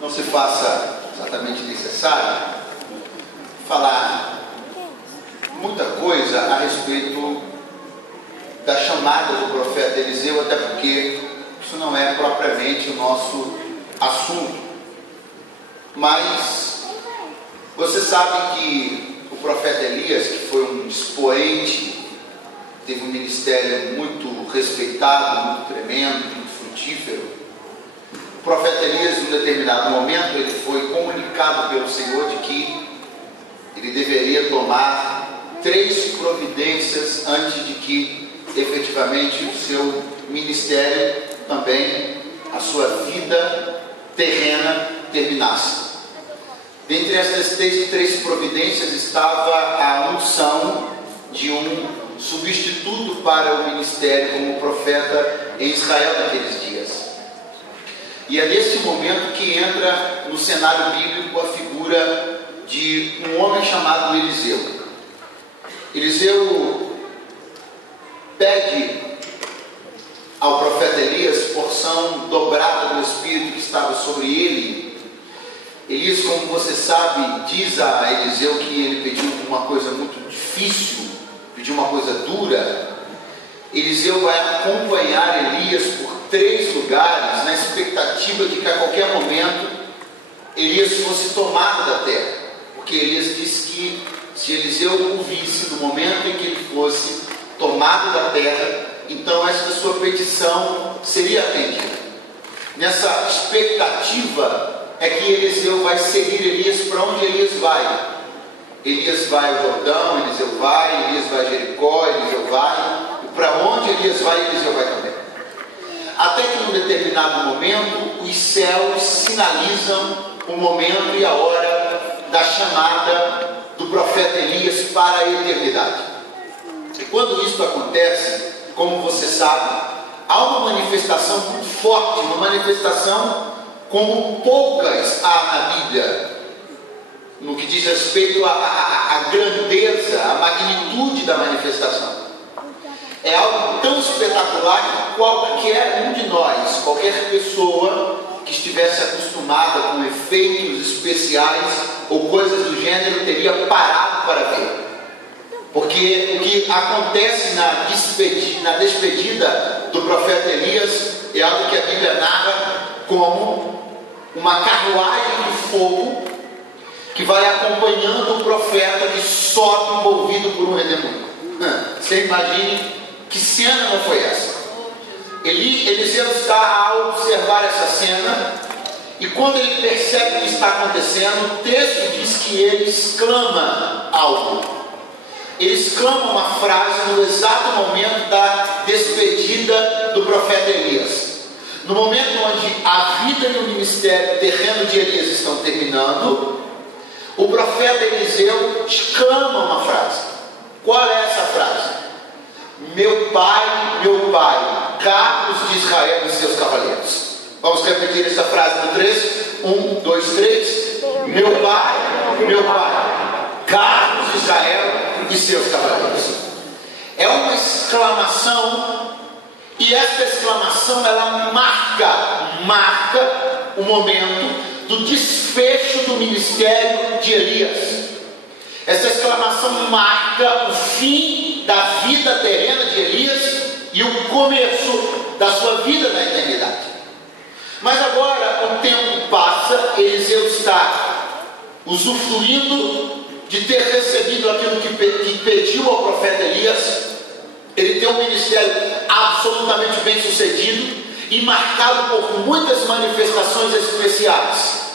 não se faça exatamente necessário falar muita coisa a respeito da chamada do profeta Eliseu, até porque isso não é propriamente o nosso assunto. Mas você sabe que o profeta Elias, que foi um expoente, teve um ministério muito respeitado, muito tremendo, muito frutífero. O profeta Elias, em um determinado momento, ele foi comunicado pelo Senhor de que ele deveria tomar 3 providências antes de que efetivamente o seu ministério também, a sua vida terrena terminasse. Dentre essas 3 providências estava a unção de um substituto para o ministério como profeta em Israel naqueles dias. E é nesse momento que entra no cenário bíblico a figura de um homem chamado Eliseu. Eliseu pede ao profeta Elias porção dobrada do Espírito que estava sobre ele. Elias, como você sabe, diz a Eliseu que ele pediu uma coisa muito difícil, pediu uma coisa dura. Eliseu vai acompanhar Elias por 3 lugares, na expectativa de que a qualquer momento Elias fosse tomado da terra, porque Elias disse que se Eliseu o visse no momento em que ele fosse tomado da terra, então esta sua petição seria atendida. Nessa expectativa é que Eliseu vai seguir Elias para onde Elias vai. Elias vai ao Jordão, Eliseu vai, Elias vai a Jericó, Eliseu vai, e para onde Elias vai, Eliseu vai também. Até que num determinado momento, os céus sinalizam o momento e a hora da chamada do profeta Elias para a eternidade. E quando isso acontece, como você sabe, há uma manifestação muito forte, uma manifestação como poucas há na Bíblia, no que diz respeito à grandeza, à magnitude da manifestação. É algo tão espetacular que qualquer um de nós, qualquer pessoa que estivesse acostumada com efeitos especiais ou coisas do gênero, teria parado para ver. Porque o que acontece na despedida do profeta Elias é algo que a Bíblia narra como uma carruagem de fogo que vai acompanhando o profeta que sobe envolvido por um redemoinho. Você imagine que cena não foi essa? Eliseu está a observar essa cena, e quando ele percebe o que está acontecendo, o texto diz que ele exclama algo. Ele exclama uma frase no exato momento da despedida do profeta Elias. No momento onde a vida e o ministério terreno de Elias estão terminando, o profeta Eliseu exclama uma frase. Qual é essa frase? Meu pai, carros de Israel e seus cavaleiros. Vamos repetir essa frase no 3. 1, 2, 3. Meu pai, carros de Israel e seus cavaleiros. É uma exclamação, e essa exclamação ela marca o momento do desfecho do ministério de Elias. Essa exclamação marca o fim da vida terrena de Elias e o começo da sua vida na eternidade. Mas agora o tempo passa, Eliseu está usufruindo de ter recebido aquilo que pediu ao profeta Elias. Ele tem um ministério absolutamente bem sucedido e marcado por muitas manifestações especiais.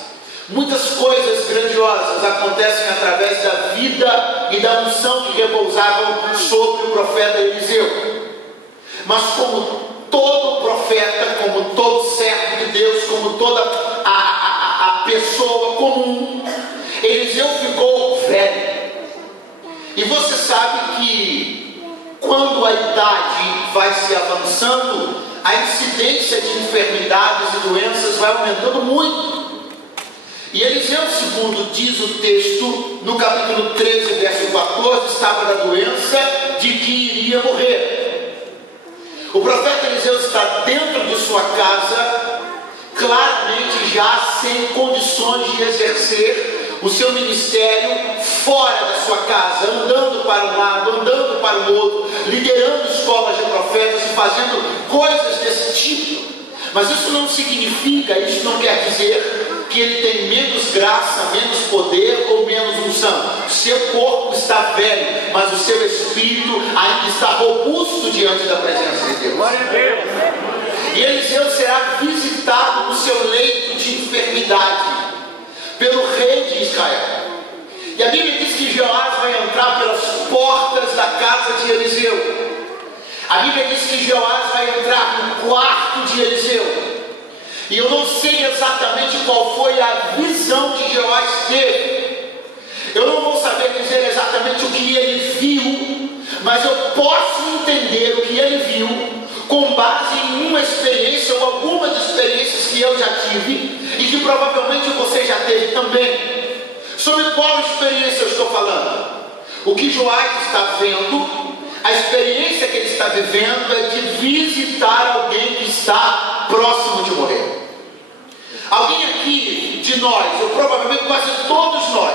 Muitas coisas grandiosas acontecem através da vida e da unção que repousavam sobre o profeta Eliseu. Mas como todo profeta, como todo servo de Deus, como toda a pessoa comum, Eliseu ficou velho. E você sabe que quando a idade vai se avançando, a incidência de enfermidades e doenças vai aumentando muito. E Eliseu, segundo diz o texto, no capítulo 13, verso 14, estava da doença de que iria morrer. O profeta Eliseu está dentro de sua casa, claramente já sem condições de exercer o seu ministério fora da sua casa, andando para um lado, andando para o outro, liderando escolas de profetas e fazendo coisas desse tipo. Mas isso não significa, isso não quer dizer que ele tem menos graça, menos poder ou menos unção. Seu corpo está velho, mas o seu espírito ainda está robusto diante da presença de Deus. Glória a Deus. E Eliseu será visitado no seu leito de enfermidade pelo rei de Israel. E a Bíblia diz que Jeoás vai entrar pelas portas da casa de Eliseu. A Bíblia diz que Jeoás vai entrar no quarto de Eliseu. E eu não sei exatamente qual foi a visão que Jeoás teve. Eu não vou saber dizer exatamente o que ele viu, mas eu posso entender o que ele viu com base em uma experiência ou algumas experiências que eu já tive e que provavelmente você já teve também. Sobre qual experiência eu estou falando? O que Jeoás está vendo, a experiência que ele está vivendo é de visitar alguém que está próximo de morrer. Alguém aqui de nós, ou provavelmente quase todos nós,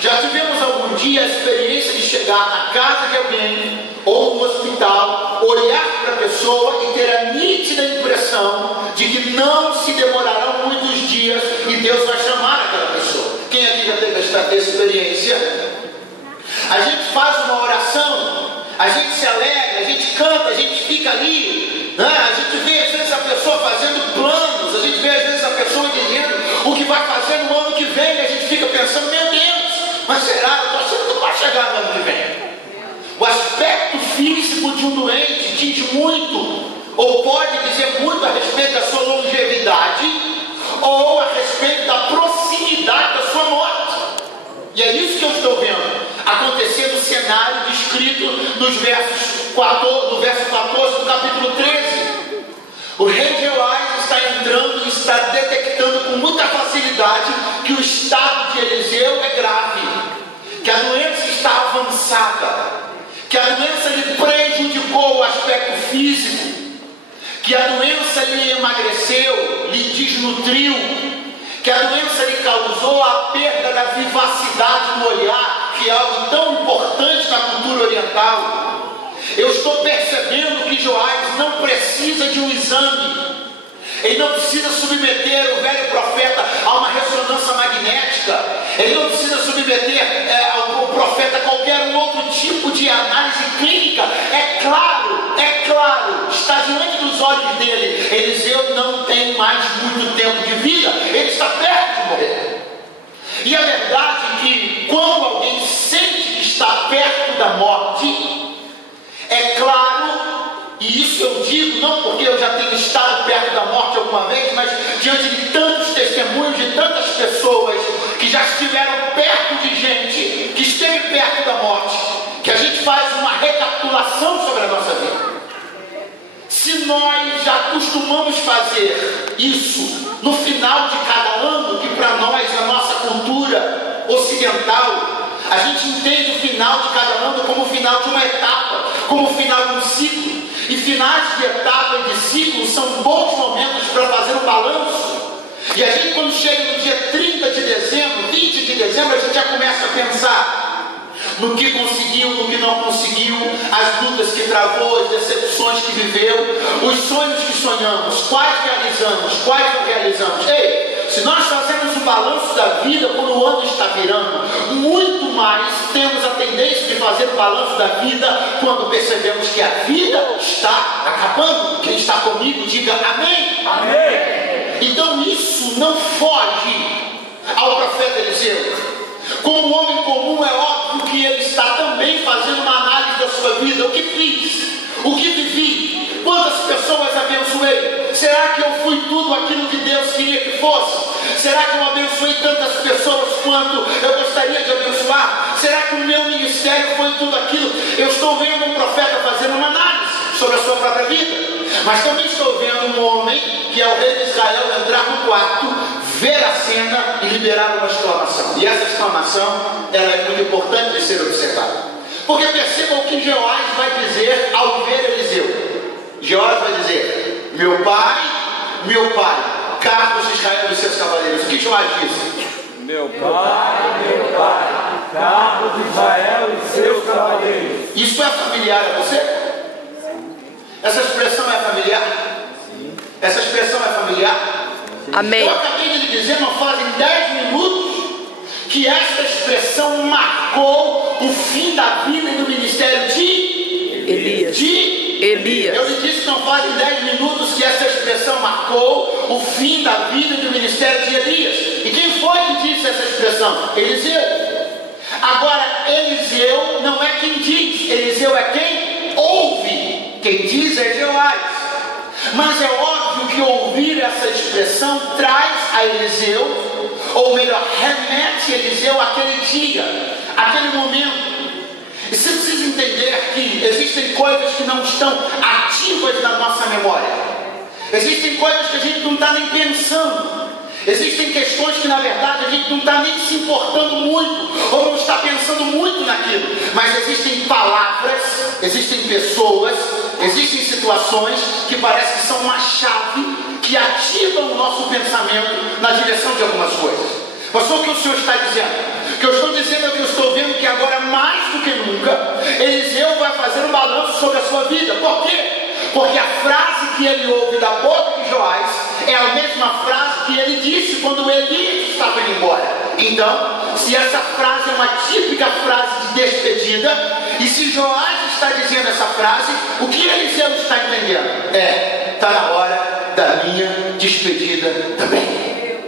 já tivemos algum dia a experiência de chegar na casa de alguém ou no hospital, olhar para a pessoa e ter a nítida impressão de que não se demorarão muitos dias e Deus vai chamar aquela pessoa. Quem aqui já teve esta experiência? A gente faz uma oração, a gente se alegra, a gente canta, a gente fica ali, né? A gente vê às vezes a pessoa fazendo planos, a gente vê às vezes a pessoa dizendo o que vai fazer no ano que vem, e a gente fica pensando, meu Deus, mas será? Eu estou achando que não vai chegar no ano que vem. O aspecto físico de um doente diz muito, ou pode dizer muito a respeito da sua longevidade, ou a respeito da proximidade da sua morte. E é isso que eu estou vendo acontecer no cenário descrito nos versos 14, no verso 14 do capítulo 13. O rei Jeoás está entrando e está detectando com muita facilidade que o estado de Eliseu é grave, que a doença está avançada, que a doença lhe prejudicou o aspecto físico, que a doença lhe emagreceu, lhe desnutriu, que a doença lhe causou a perda da vivacidade no olhar, que é algo tão importante na cultura oriental. Eu estou percebendo que Jeoás não precisa de um exame. Ele não precisa submeter o velho profeta a uma ressonância magnética. Ele não precisa submeter ao profeta a qualquer outro tipo de análise clínica. É claro, está diante dos olhos dele. Eliseu não tem mais muito tempo de vida. Ele está perto de morrer. E a verdade é que quando alguém sente que está perto da morte, é claro, e isso eu digo não porque eu já tenho estado perto da morte alguma vez, mas diante de tantos testemunhos de tantas pessoas que já estiveram perto de gente que esteve perto da morte, que a gente faz uma recapitulação sobre a nossa vida. Se nós já costumamos fazer isso no final de cada ano, que para nós, na nossa cultura ocidental, a gente entende o final de cada ano como o final de uma etapa, como o final de um ciclo. E finais de etapa e de ciclo são bons momentos para fazer um balanço. E a gente, quando chega no dia 30 de dezembro, 20 de dezembro, a gente já começa a pensar no que conseguiu, no que não conseguiu, as lutas que travou, as decepções que viveu, os sonhos que sonhamos, quais realizamos, quais não realizamos. Ei, se nós fazemos um balanço da vida quando o ano está virando, muito mais temos a tendência de fazer o balanço da vida quando percebemos que a vida está acabando. Quem está comigo, diga amém. Amém. Então isso não foge ao profeta Eliseu. Como homem comum, é óbvio que ele está também fazendo uma análise da sua vida. O que fiz? O que vivi? Quantas pessoas abençoei? Será que eu fui tudo aquilo que Deus queria que fosse? Será que eu abençoei tantas pessoas quanto eu gostaria de abençoar? Será que o meu ministério foi tudo aquilo? Eu estou vendo um profeta fazendo uma análise sobre a sua própria vida, mas também estou vendo um homem, que é o rei de Israel, entrar no quarto, ver a cena e liberar uma exclamação. E essa exclamação, ela é muito importante de ser observada, porque percebam o que Jeoás vai dizer ao ver Eliseu. Jeoás vai dizer: meu pai, carros de Israel e seus cavaleiros. que Joás disse? Meu pai, carro de Israel e seus cavaleiros. Isso é familiar a você? Essa expressão é familiar? Essa expressão é familiar? Amém. Eu acabei de lhe dizer, não fazem 10 minutos, que esta expressão marcou o fim da vida e do ministério de Elias. Eu lhe disse que não fazem 10 minutos que essa expressão marcou o fim da vida e do ministério de Elias. E quem foi que disse essa expressão? Eliseu. Agora, Eliseu não é quem diz, Eliseu é quem ouve. Quem diz é Joás. Mas é óbvio que ouvir essa expressão traz a Eliseu, ou melhor, remete Eliseu àquele dia, àquele momento. E você precisa entender que existem coisas que não estão ativas na nossa memória. Existem coisas que a gente não está nem pensando. Existem questões que na verdade a gente não está nem se importando muito, ou não está pensando muito naquilo. Mas existem palavras, existem pessoas, existem situações que parece que são uma chave que ativam o nosso pensamento na direção de algumas coisas. Pastor, o que o Senhor está dizendo? O que eu estou dizendo é que eu estou vendo que agora mais do que nunca Eliseu vai fazer um balanço sobre a sua vida. Por quê? Porque a frase que ele ouve da boca de Joás é a mesma frase que ele disse quando Elias estava indo embora. Então, se essa frase é uma típica frase de despedida, e se Joás está dizendo essa frase, o que Eliseu está entendendo? Está na hora da minha despedida também.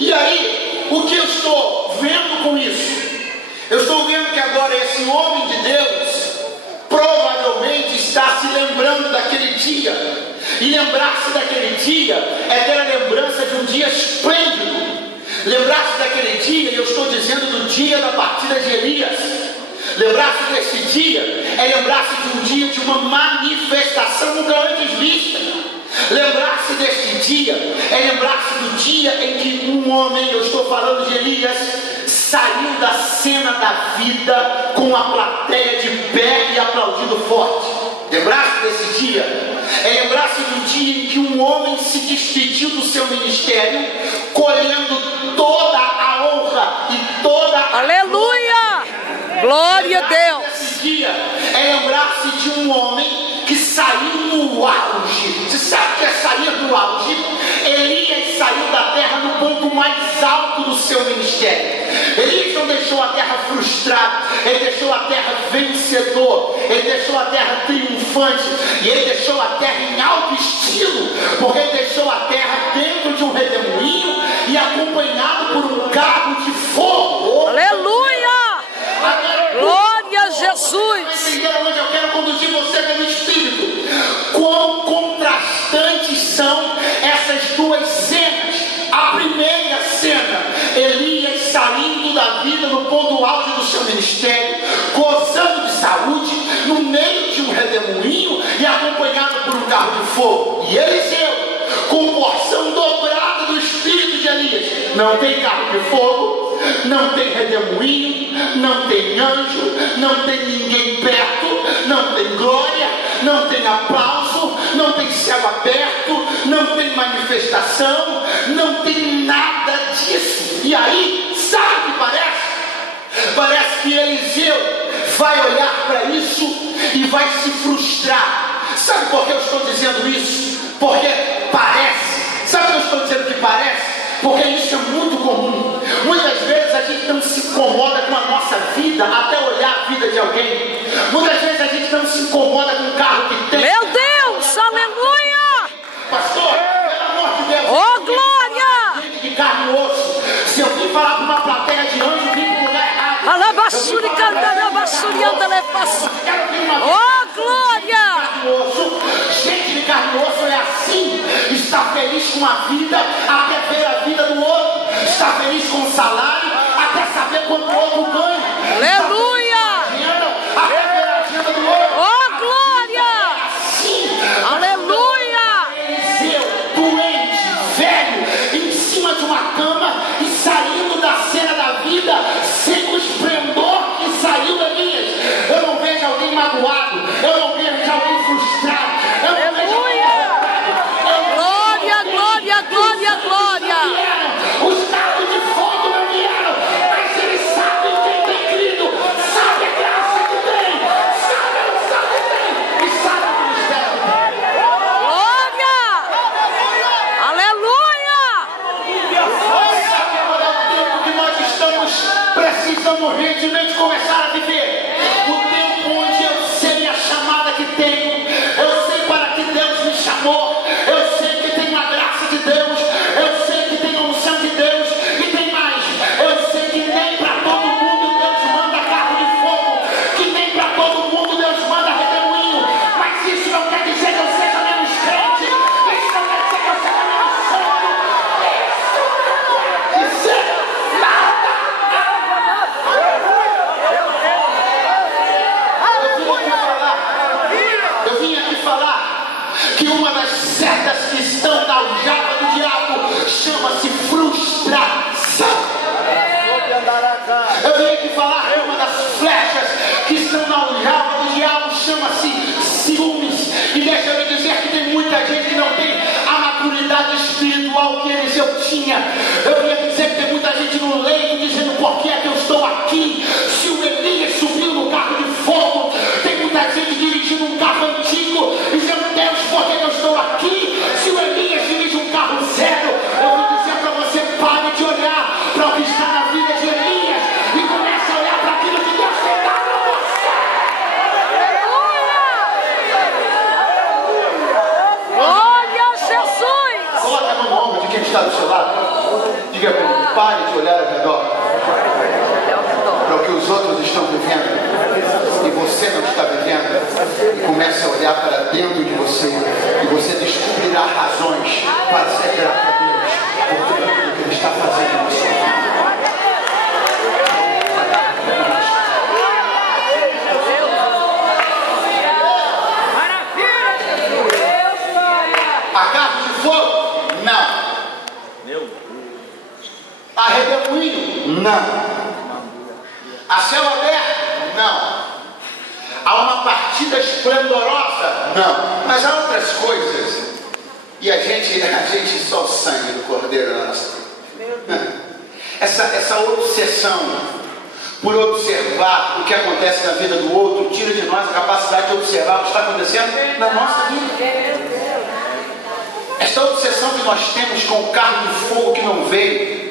E aí, o que eu estou vendo com isso? Eu estou vendo que agora esse homem de Deus provavelmente está se lembrando daquele dia. E lembrar-se daquele dia é ter a lembrança de um dia esplêndido. Lembrar-se daquele dia, e eu estou dizendo do dia da partida de Elias. Lembrar-se desse dia é lembrar-se de um dia de uma manifestação nunca antes vista. Lembrar-se deste dia é lembrar-se do dia em que um homem, eu estou falando de Elias, saiu da cena da vida com a plateia de pé e aplaudindo forte. Lembrar-se desse dia é lembrar-se do dia em que um homem se despediu do seu ministério, colhendo toda a honra e toda a Aleluia! Glória a Deus! Esse dia é lembrar-se de um homem que saiu no auge. Você sabe o que é sair no auge? Elias saiu da terra no ponto mais alto do seu ministério. Elias não deixou a terra frustrada, ele deixou a terra vencedor, ele deixou a terra triunfante, e ele deixou a terra em alto estilo, porque ele deixou a terra dentro de um redemoinho e acompanhado por um carro de fogo. Aleluia! Glória a Jesus! Entender onde eu quero conduzir você pelo Espírito? Quão contrastantes são essas duas cenas. A primeira cena, Elias saindo da vida no ponto auge do seu ministério, gozando de saúde, no meio de um redemoinho e acompanhado por um carro de fogo. E Eliseu, com porção dobrada do Espírito de Elias, não tem carro de fogo, não tem redemoinho, não tem anjo, não tem ninguém perto, não tem glória, não tem aplauso, não tem céu aberto, não tem manifestação, não tem nada disso. E aí, sabe o que parece? Parece que Eliseu vai olhar para isso e vai se frustrar. Sabe por que eu estou dizendo isso? Porque parece. Sabe por que eu estou dizendo que parece? Porque isso é muito comum. Muitas vezes a gente não se incomoda com a nossa vida até olhar a vida de alguém. Muitas vezes a gente não se incomoda com o carro que tem. Meu Deus, aleluia! Pastor, pelo amor de Deus. Oh, glória! Gente de carne e osso. Se eu vim falar para uma plateia de anjo, vim para o lugar errado. Alabassuri, cantarabassuri, andalepass. Oh, glória! Gente de carne e osso é assim. Está feliz com a vida até ver a vida do outro. Está feliz com o salário até saber quanto o outro ganha. Aleluia! Até ver a agenda do outro. Oh, glória! Assim. Aleluia! Eliseu, doente, velho, em cima de uma cama e saindo da cena da vida sem o esplendor que saiu Elias. Eu não vejo alguém magoado, eu não vejo alguém frustrado, eu não vejo alguém Glória, glória, glória, glória! os precisamos urgentemente começar a viver o tempo onde eu sei a chamada que tenho, eu sei para que Deus me chamou, eu sei que tenho a graça de Deus, eu sei que tenho a unção de Deus, e tem mais, eu sei que nem para todo mundo Deus manda carro de fogo, que nem para todo mundo Deus manda redemoinho, mas isso não quer dizer que eu seja menos crente, isso não quer dizer que eu seja menos santo, isso não quer dizer nada. Eu vim aqui falar que uma das setas que estão na aljava do diabo chama-se frustração. Eu vim aqui falar que uma das flechas que estão na aljava do diabo chama-se ciúmes. E deixa eu dizer que tem muita gente que não tem a maturidade espiritual que Eliseu tinha. Eu vim aqui dizer que tem muita gente no leito dizendo: por que é que eu estou aqui? Se o Elias subiu no carro de fogo, tem muita gente dirigindo um carro antigo, dizendo: Deus, por que eu estou aqui? Se o Elias dirige um carro zero, eu vou dizer para você: pare de olhar para o que está na vida de Elias e comece a olhar para aquilo que Deus tem dado a você. Glória a Jesus! Coloque a mão no ombro de quem está do seu lado. Diga comigo: pare de olhar ao redor para o que os outros estão vivendo e você não está vivendo, e comece a olhar para dentro de você, e você descobrirá razões para ser grato a Deus por tudo aquilo que Ele está fazendo na sua vida. A carro de fogo? Não. A redemoinho? Não. A céu aberto? Não. Há uma partida esplendorosa? Não. Mas há outras coisas. E a gente só o sangue do Cordeiro na nossa vida. Essa obsessão por observar o que acontece na vida do outro tira de nós a capacidade de observar o que está acontecendo na nossa vida. Essa obsessão que nós temos com o carro de fogo que não veio,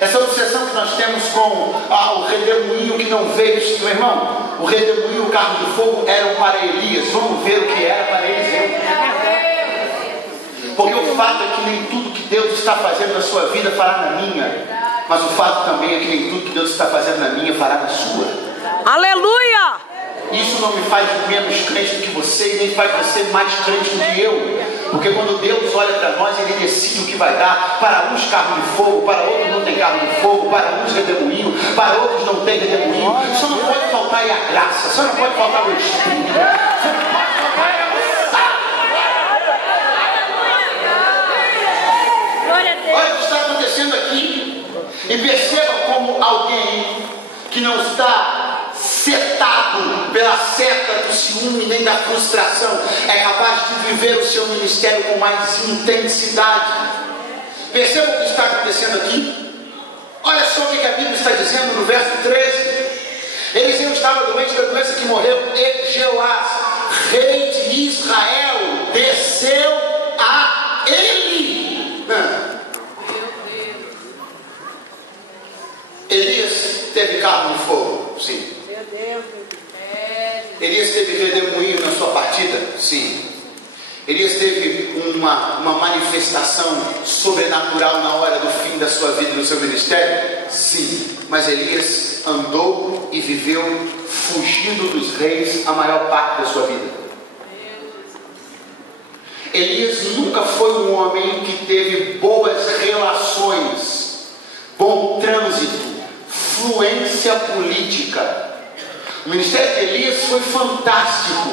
essa obsessão que nós temos com o redemoinho que não veio, meu irmão, o redemoinho, o carro de fogo eram para Elias. Vamos ver o que era para Eliseu. Porque o fato é que nem tudo que Deus está fazendo na sua vida fará na minha, mas o fato também é que nem tudo que Deus está fazendo na minha fará na sua. Aleluia! Isso não me faz menos crente do que você, e nem faz você mais crente do que eu. Porque quando Deus olha para nós, Ele decide o que vai dar. Para uns carro de fogo, para outros não tem carro de fogo, para uns redemoinho, para outros não tem redemoinho. Só não pode faltar aí a graça, só não pode faltar o Espírito, só não pode faltar a unção. Olha o que está acontecendo aqui. E percebam como alguém que não está setado pela seta do ciúme nem da frustração é capaz de viver o seu ministério com mais intensidade. Perceba o que está acontecendo aqui. Olha só o que a Bíblia está dizendo no verso 13. Eliseu estava doente da doença que morreu, e Jeoás, rei de Israel, desceu a ele. Elias teve carro de fogo? Sim. Elias teve redemoinho na sua partida? Sim. Elias teve uma manifestação sobrenatural na hora do fim da sua vida, no seu ministério? Sim. Mas Elias andou e viveu fugindo dos reis a maior parte da sua vida. Elias nunca foi um homem que teve boas relações, bom trânsito, fluência política. O ministério de Elias foi fantástico,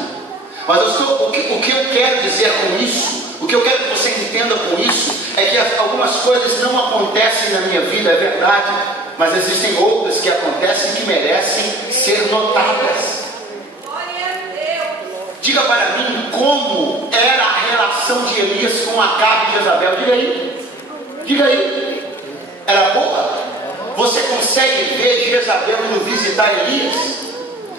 mas o que eu quero dizer com isso, o que eu quero que você entenda com isso, é que algumas coisas não acontecem na minha vida, é verdade, mas existem outras que acontecem que merecem ser notadas. Diga para mim como era a relação de Elias com Acabe e Jezabel. Diga aí, era boa? Você consegue ver Jezabel indo visitar Elias?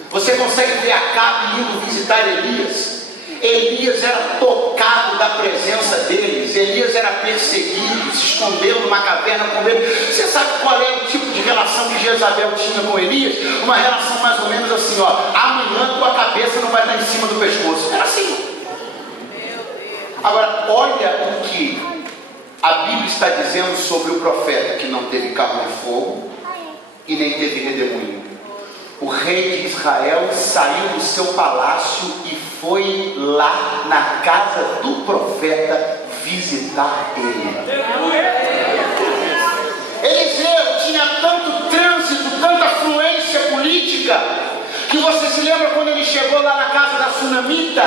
Você consegue ver Acabe indo visitar Elias? Elias era tocado da presença deles. Elias era perseguido, se escondeu numa caverna com medo. Você sabe qual é o tipo de relação que Jezabel tinha com Elias? Uma relação mais ou menos assim, ó: amanhã tua cabeça não vai estar em cima do pescoço. Era assim. Agora, olha o que a Bíblia está dizendo sobre o profeta, que não teve carro de fogo e nem teve redemoinho. O rei de Israel saiu do seu palácio e foi lá na casa do profeta visitar ele. Eliseu tinha tanto trânsito, tanta fluência política, que você se lembra quando ele chegou lá na casa da Sunamita?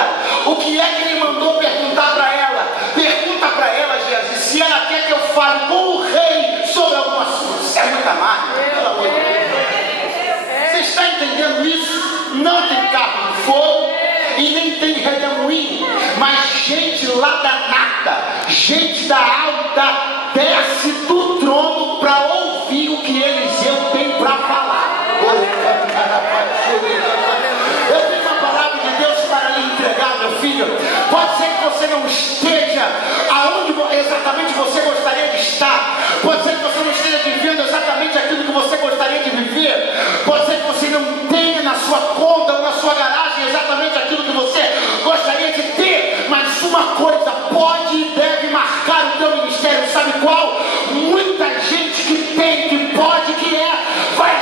O que é que ele mandou perguntar para ela? Pergunta para ela, Geazi, se ela quer que eu fale com o rei sobre algum assunto. Isso é muita máquina, pelo amor de Deus. Você está entendendo isso? Não tem carro de fogo e nem tem redemoinho, mas gente lá da nata, gente da alta, desce do trono para ouvir o que Eliseu tem para falar. Eu tenho uma palavra de Deus para lhe entregar, meu filho. Pode ser que você não esteja aonde exatamente você gostaria de estar. Pode ser que você não esteja vivendo exatamente aquilo que você gostaria de viver. Pode ser que você não tenha na sua conta ou na sua garagem exatamente aquilo que você gostaria de ter. Mas uma coisa pode e deve marcar o teu ministério. Sabe qual? Muita gente que tem, que pode, que vai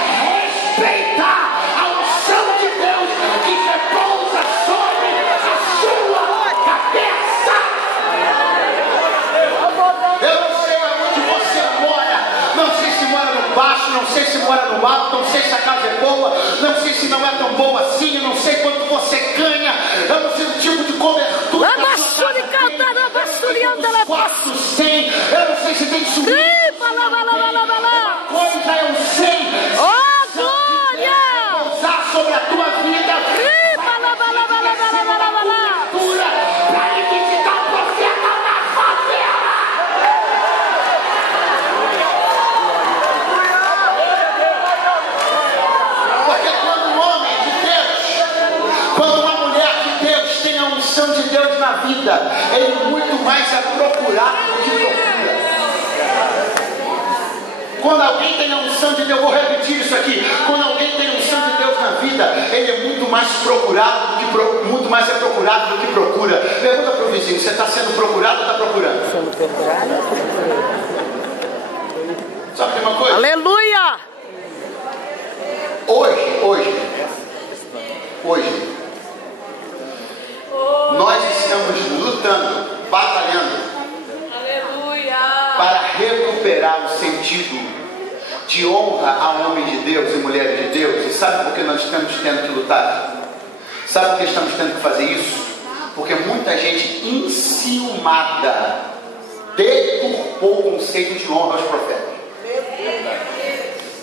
respeitar a unção de Deus que repousa sobre a sua cabeça. Eu não sei aonde você mora, não sei se mora no baixo, não sei se mora no alto, não sei se a casa é boa, não sei se não é tão boa assim, eu não sei quanto você ganha, eu não sei o tipo de cobertura que a sua casa tem, quartos tem, eu não sei se tem suíte. Uma coisa eu sei, sobre a tua vida, para identificar o profeta na favela. Porque quando um homem de Deus, quando uma mulher de Deus tem a unção de Deus na vida, ele muito mais é procurado do que procura. Quando alguém tem a unção de Deus, vou repetir isso aqui, quando alguém tem a unção de Deus na vida, ele é muito mais procurado do que muito mais é procurado do que procura. Pergunta para o vizinho: você está sendo procurado ou está procurando? Sendo procurado. Sabe de uma coisa? Aleluia! Hoje nós estamos lutando, batalhando para recuperar o sentido de honra a homens de Deus e mulheres de Deus. E sabe por que nós estamos tendo que lutar? Sabe por que estamos tendo que fazer isso? Porque muita gente enciumada deturpou o conceito de honra aos profetas.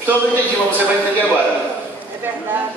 Então eu não entendi, mas você vai entender agora. É verdade.